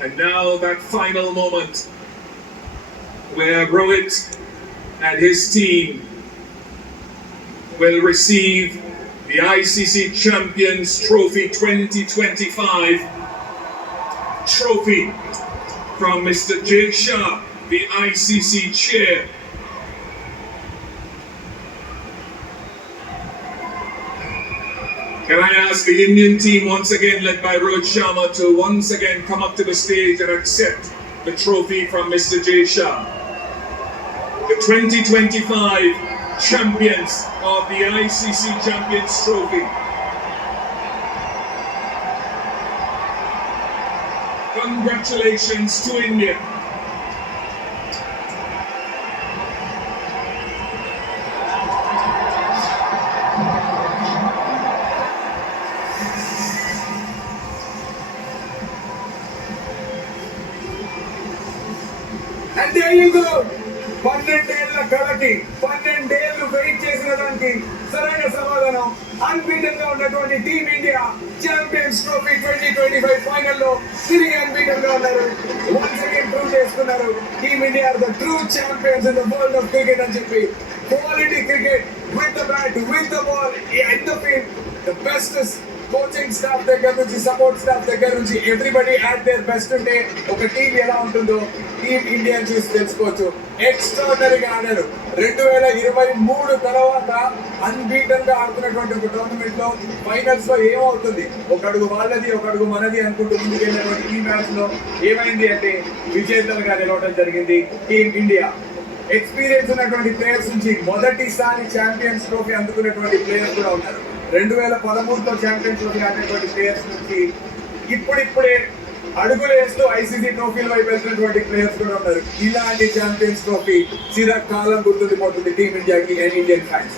And now that final moment where Rohit and his team will receive the ICC Champions Trophy 2025 trophy from Mr. Jay Shah, the ICC chair. Can I ask the Indian team once again, led by Rohit Sharma, to once again come up to the stage and accept the trophy from Mr. Jay Shah. The 2025 champions of the ICC Champions Trophy. Congratulations to India. And there you go. 12 ఏళ్ల కళకి 12 ఏళ్లు వెయిట్ చేసిన దానికి సరైన సమాధానం unbeaten గా ఉన్నటువంటి team India Champions Trophy 2025 final లో తిరిగి అన్బీటెన్ గా ఉన్నారు. వన్స్ అగైన్ ప్రూవ్ చేసుకున్నారు. Team India are the true champions in the world of cricket అని చెప్పి quality cricket with the bat with the ball in the field the best coaching staff దగ్గర నుంచి support staff దగ్గర నుంచి everybody at their best ఉంటే ఒక టీం ఎలా ఉంటుందో టీమ్ ఇండియా చూసి తెలుసుకోవచ్చు. ఎక్స్ట్రాడినరీగా ఆడారు. 2023 తర్వాత అన్బీటన్ గా ఆడుతున్నటువంటి ఒక టోర్నమెంట్ లో ఫైనల్స్ లో ఏమవుతుంది, ఒక అడుగు వాళ్ళది ఒక అడుగు మనది అనుకుంటూ ముందుకెళ్ళినటువంటి ఈ మ్యాచ్ లో ఏమైంది అంటే విజేతలుగా నిలవడం జరిగింది టీమ్ ఇండియా. ఎక్స్పీరియన్స్ ఉన్నటువంటి ప్లేయర్స్ నుంచి మొదటిసారి ఛాంపియన్స్ ట్రోఫీ అందుకున్నటువంటి ప్లేయర్స్ కూడా ఉన్నారు. 2013లో ఛాంపియన్స్ ట్రోఫీ ఆడినటువంటి ప్లేయర్స్ నుంచి ఇప్పుడిప్పుడే అడుగులు వేస్తూ ఐసీసీ ట్రోఫీల వైపు వెళ్తున్నటువంటి ప్లేయర్స్ కూడా ఉన్నారు. ఇలాంటి ఛాంపియన్స్ ట్రోఫీ చిరకాలం గుర్తుండిపోతుంది టీమ్ ఇండియాకి అండ్ ఇండియన్ ఫ్యాన్స్.